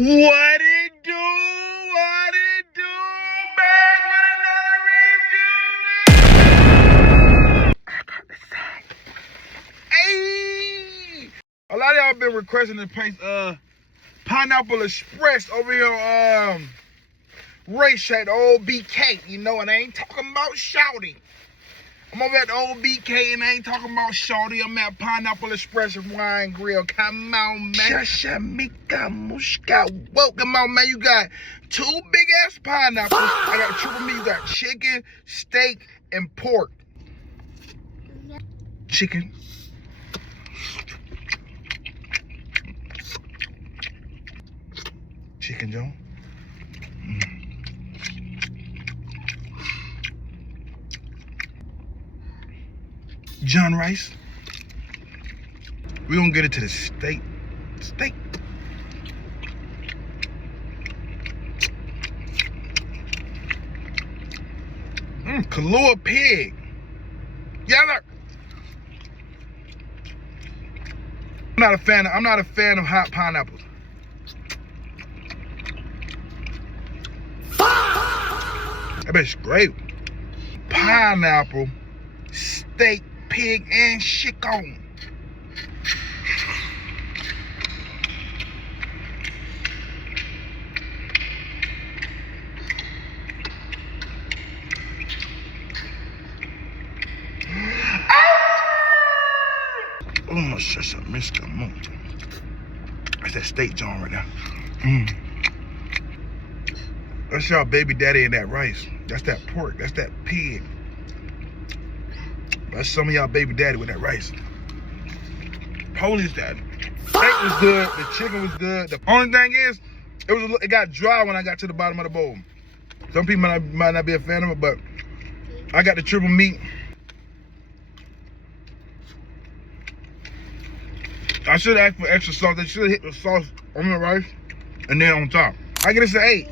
What it do? What it do? Back with another review. I got the sack. Hey! A lot of y'all been requesting the place, Pineapple Express over here on Race at the old BK. You know, and I ain't talking about shouting. I'm over at the old BK and I ain't talking about shorty. I'm at Pineapple Express Wine Grill. Come on, man. Shashamika Mushka. Welcome on, man. You got two big ass pineapples. I got triple meat. You got chicken, steak, and pork. Chicken. Chicken, Joe. John Rice. We're gonna get it to the steak. Steak. Kahlua pig. Yeller. I'm not a fan of hot pineapples. That bitch great. Pineapple, steak, pig, and chicken. Oh, shush up, Mr. Moon. That's that steak John right now. That's y'all baby daddy in that rice. That's that pork. That's that pig. That's some of y'all baby daddy with that rice. Police daddy. Steak was good. The chicken was good. The only thing is, it got dry when I got to the bottom of the bowl. Some people might not be a fan of it, but I got the triple meat. I should ask for extra sauce. They should have hit the sauce on the rice and then on top. I get this an 8.